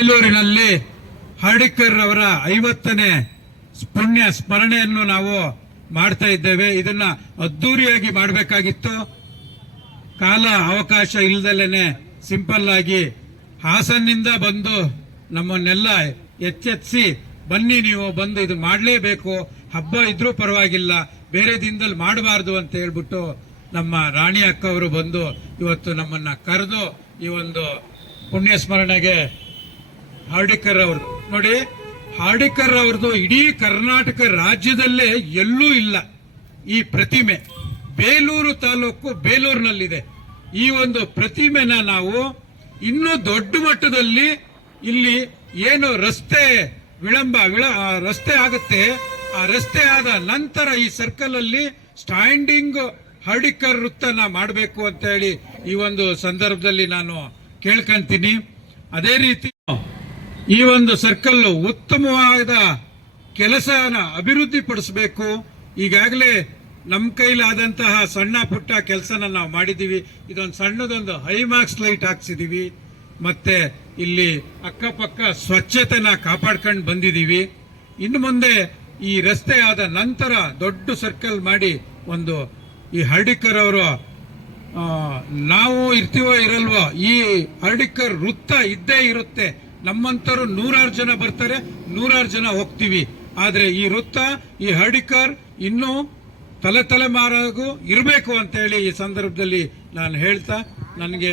ಬೇಲೂರಿನಲ್ಲಿ ಹರ್ಡಿಕರ್ ಅವರ ಐವತ್ತನೇ ಪುಣ್ಯ ಸ್ಮರಣೆಯನ್ನು ನಾವು ಮಾಡ್ತಾ ಇದ್ದೇವೆ. ಇದನ್ನ ಅದ್ದೂರಿಯಾಗಿ ಮಾಡಬೇಕಾಗಿತ್ತು. ಕಾಲ ಅವಕಾಶ ಇಲ್ದಲೇನೆ ಸಿಂಪಲ್ ಆಗಿ ಹಾಸನ್ನಿಂದ ಬಂದು ನಮ್ಮನ್ನೆಲ್ಲ ಎಚ್ಚೆತ್ಸಿ ಬನ್ನಿ, ನೀವು ಬಂದು ಇದು ಮಾಡಲೇಬೇಕು. ಹಬ್ಬ ಇದ್ರೂ ಪರವಾಗಿಲ್ಲ, ಬೇರೆ ದಿನದಲ್ಲಿ ಮಾಡಬಾರ್ದು ಅಂತ ಹೇಳ್ಬಿಟ್ಟು ನಮ್ಮ ರಾಣಿ ಅಕ್ಕ ಅವರು ಬಂದು ಇವತ್ತು ನಮ್ಮನ್ನ ಕರೆದು ಈ ಒಂದು ಪುಣ್ಯ ಸ್ಮರಣೆಗೆ ಹಾರ್ಡಿಕರ್ ಅವರು ನೋಡಿ, ಹಾರ್ಡಿಕರ್ ಅವ್ರದ್ದು ಇಡೀ ಕರ್ನಾಟಕ ರಾಜ್ಯದಲ್ಲೇ ಎಲ್ಲೂ ಇಲ್ಲ. ಈ ಪ್ರತಿಮೆ, ಬೇಲೂರು ತಾಲೂಕು ಬೇಲೂರಿನಲ್ಲಿದೆ. ಈ ಒಂದು ಪ್ರತಿಮೆನ ನಾವು ಇನ್ನೂ ದೊಡ್ಡ ಮಟ್ಟದಲ್ಲಿ ಇಲ್ಲಿ ಏನು ರಸ್ತೆ ವಿಳಂಬ, ವಿಳ ರಸ್ತೆ ಆಗುತ್ತೆ. ಆ ರಸ್ತೆ ಆದ ನಂತರ ಈ ಸರ್ಕಲ್ ಅಲ್ಲಿ ಸ್ಟ್ಯಾಂಡಿಂಗ್ ಹರ್ಡಿಕರ್ ವೃತ್ತನ ಮಾಡಬೇಕು ಅಂತ ಹೇಳಿ ಈ ಒಂದು ಸಂದರ್ಭದಲ್ಲಿ ನಾನು ಕೇಳ್ಕೊಂತೀನಿ. ಅದೇ ರೀತಿ ಈ ಒಂದು ಸರ್ಕಲ್ ಉತ್ತಮವಾದ ಕೆಲಸನ ಅಭಿವೃದ್ಧಿ ಪಡಿಸಬೇಕು ಈಗಾಗಲೇ ನಮ್ಮ ಕೈಲಾದಂತಹ ಸಣ್ಣ ಪುಟ್ಟ ಕೆಲಸನ ನಾವು ಮಾಡಿದ್ದೀವಿ. ಇದೊಂದು ಸಣ್ಣದೊಂದು ಹೈಮಾರ್ಕ್ಸ್ ಲೈಟ್ ಹಾಕ್ಸಿದೀವಿ. ಮತ್ತೆ ಇಲ್ಲಿ ಅಕ್ಕಪಕ್ಕ ಸ್ವಚ್ಛತೆನ ಕಾಪಾಡ್ಕೊಂಡು ಬಂದಿದ್ದೀವಿ ಇನ್ನು ಮುಂದೆ ಈ ರಸ್ತೆ ಆದ ನಂತರ ದೊಡ್ಡ ಸರ್ಕಲ್ ಮಾಡಿ ಒಂದು ಈ ಹರ್ಡಿಕರ್ ಅವರು ನಾವು ಇರ್ತೀವೋ ಇರಲ್ವೋ ಈ ಹರ್ಡಿಕರ್ ವೃತ್ತ ಇದ್ದೇ ಇರುತ್ತೆ. ನಮ್ಮಂತರು ನೂರಾರು ಜನ ಬರ್ತಾರೆ, ನೂರಾರು ಜನ ಹೋಗ್ತೀವಿ. ಆದರೆ ಈ ವೃತ್ತ, ಈ ಹರ್ಡಿಕರ್ ಇನ್ನೂ ತಲೆ ತಲೆಮಾರಿಗೂ ಇರಬೇಕು ಅಂತ ಹೇಳಿ ಈ ಸಂದರ್ಭದಲ್ಲಿ ನಾನು ಹೇಳ್ತಾ, ನನಗೆ